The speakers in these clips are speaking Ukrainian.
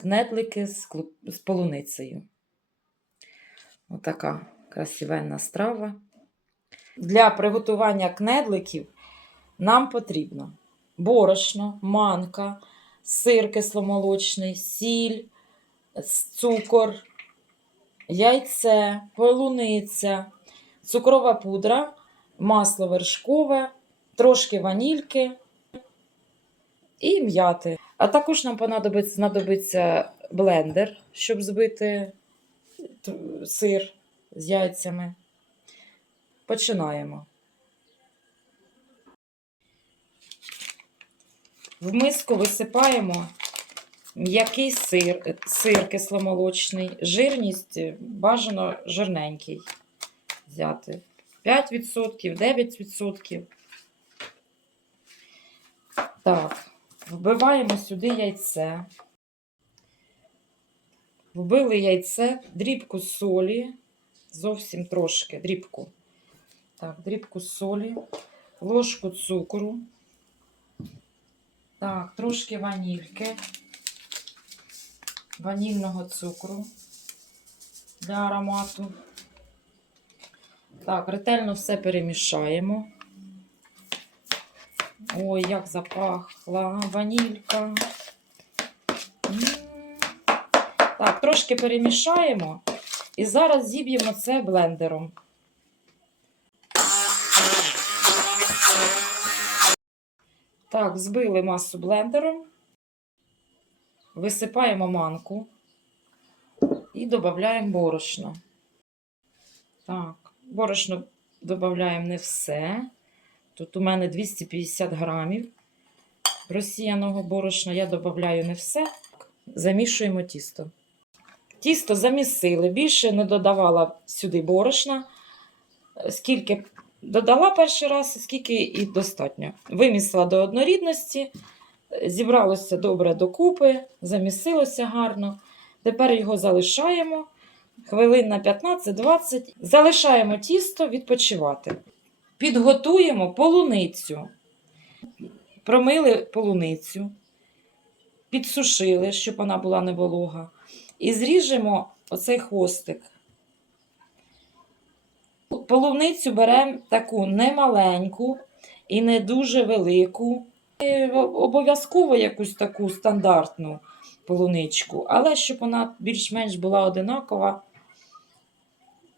кнедлики з, клу- з полуницею. Отака красивенна страва. Для приготування кнедликів нам потрібно борошно, манка, сир кисломолочний, сіль, цукор, яйце, полуниця, цукрова пудра, масло вершкове, трошки ванільки і м'яти. А також нам понадобиться, знадобиться блендер, щоб збити сир з яйцями. Починаємо. В миску висипаємо м'який сир, сир кисломолочний, жирність е, бажано жирненький взяти. 5%, 9%. Так, вбиваємо сюди яйце. Вбили яйце, дрібку солі, зовсім трошки, дрібку. Так, дрібку солі, ложку цукру. Так, трошки ванільки, ванільного цукру для аромату. Так, ретельно все перемішаємо. Ой, як запахла ванілька. Так, трошки перемішаємо і зараз зіб'ємо це блендером. Так, збили масу блендером, висипаємо манку і додаємо борошно. Так, борошно додаємо не все. Тут у мене 250 грамів розсіяного борошна. Я додаю не все. Замішуємо тісто. Тісто замісили. Більше не додавала сюди борошна. Скільки додала перший раз, скільки і достатньо. Вимісила до однорідності, зібралося добре докупи, замісилося гарно. Тепер його залишаємо хвилин на 15-20. Залишаємо тісто відпочивати. Підготуємо полуницю. Промили полуницю, підсушили, щоб вона була не волога. І зріжемо оцей хвостик. Полуницю беремо таку немаленьку і не дуже велику. І Обов'язково якусь таку стандартну полуничку, але щоб вона більш-менш була одинакова.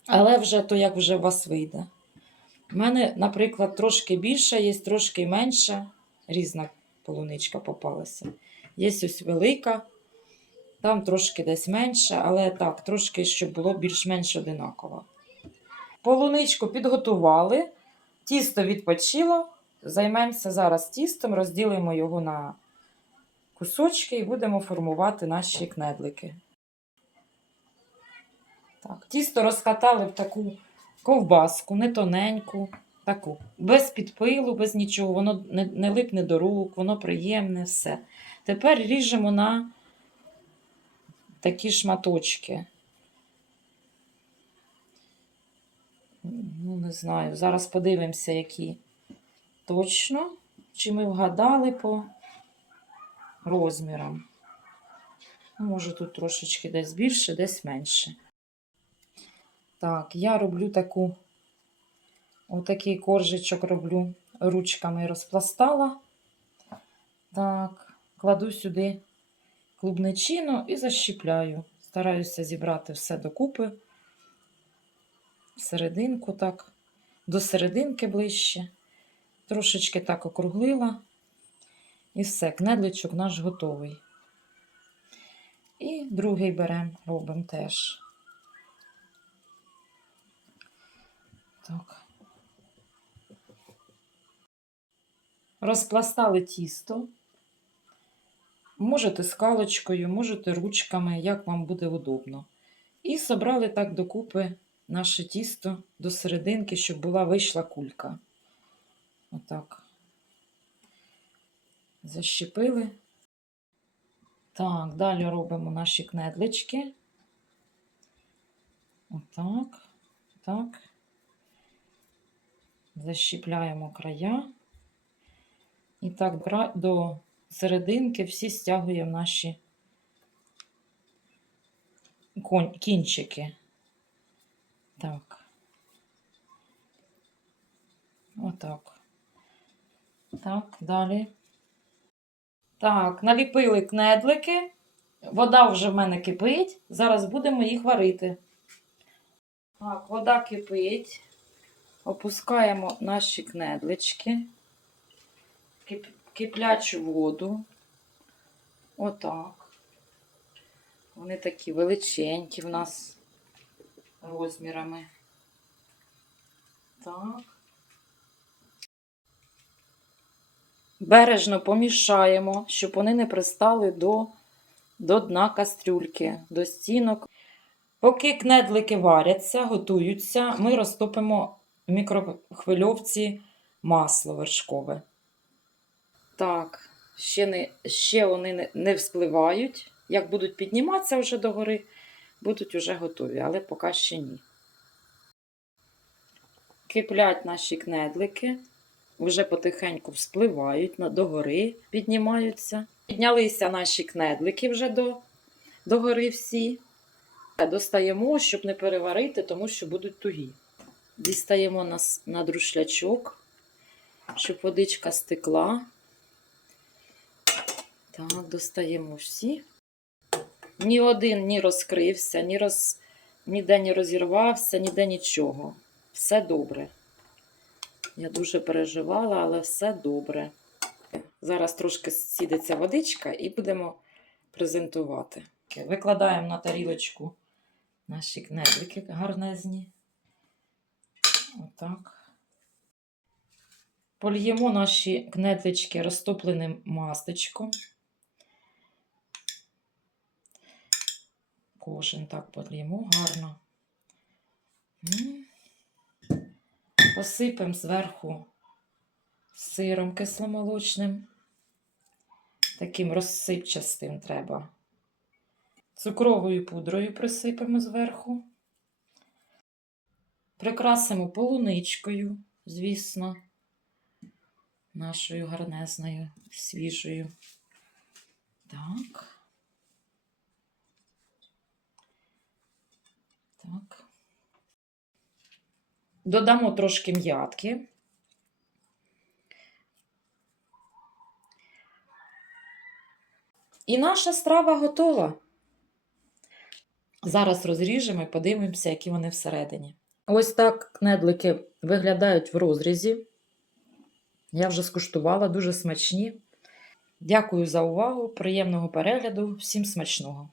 Але вже то як вже у вас вийде. У мене, наприклад, трошки більша є, трошки менша. Різна полуничка попалася. Є ось велика, там трошки десь менше, але так, трошки, щоб було більш-менш одинаково. Полуничку підготували, тісто відпочило. Займемося зараз тістом, розділимо його на кусочки і будемо формувати наші кнедлики. Так, тісто розкатали в таку ковбаску, не тоненьку, таку, без підпилу, без нічого, воно не, не липне до рук, воно приємне, все. Тепер ріжемо на такі шматочки. Ну, не знаю. Зараз подивимося, які точно, чи ми вгадали по розмірам. Може, тут трошечки десь більше, десь менше. Так, я роблю таку, отакий коржичок роблю ручками розпластала. Так, кладу сюди клубничину і защіпляю. Стараюся зібрати все докупи. Серединку так, до серединки ближче. Трошечки так округлила. І все, кнедличок наш готовий. І другий беремо, робимо теж. Так. Розпластали тісто. Можете скалочкою, можете ручками, як вам буде удобно. І собрали так докупи наше тісто до серединки, щоб була вийшла кулька. Отак. Защепили. Так, далі робимо наші кнедлички. Отак, так. Защіпляємо края. І так до серединки всі стягуємо наші кінчики. Так. Отак. Так, далі. Так, наліпили кнедлики. Вода вже в мене кипить. Зараз будемо їх варити. Так, вода кипить. Опускаємо наші кнедлички. Кип... Киплячу воду. Отак. Вони такі величенькі в нас розмірами. Так. Бережно помішаємо, щоб вони не пристали до, до дна кастрюльки, до стінок. Поки кнедлики варяться, готуються, ми розтопимо мікрохвильовці масло вершкове. Так, ще, не, ще вони не, не вспливають. Як будуть підніматися вже догори, будуть вже готові, але поки ще ні. Киплять наші кнедлики, вже потихеньку вспливають догори, піднімаються. Піднялися наші кнедлики вже до, догори всі. Достаємо, щоб не переварити, тому що будуть тугі. Дістаємо на, с- на друшлячок, щоб водичка стекла. Так, достаємо всі. Ні один не розкрився, ні роз... ніде не розірвався, ніде нічого. Все добре. Я дуже переживала, але все добре. Зараз трошки сідеться водичка і будемо презентувати. Викладаємо на тарілочку наші кнедлики гарнезні. Отак. Польємо наші кнедлички розтопленим мастечком. Кожен так польємо гарно. Посипемо зверху сиром кисломолочним. Таким розсипчастим треба. Цукровою пудрою присипемо зверху. Прикрасимо полуничкою, звісно, нашою гарнезною, свіжою. Так. Так. Додамо трошки м'ятки. І наша страва готова. Зараз розріжемо і подивимося, які вони всередині. Ось так кнедлики виглядають в розрізі. Я вже скуштувала, дуже смачні. Дякую за увагу, приємного перегляду, всім смачного!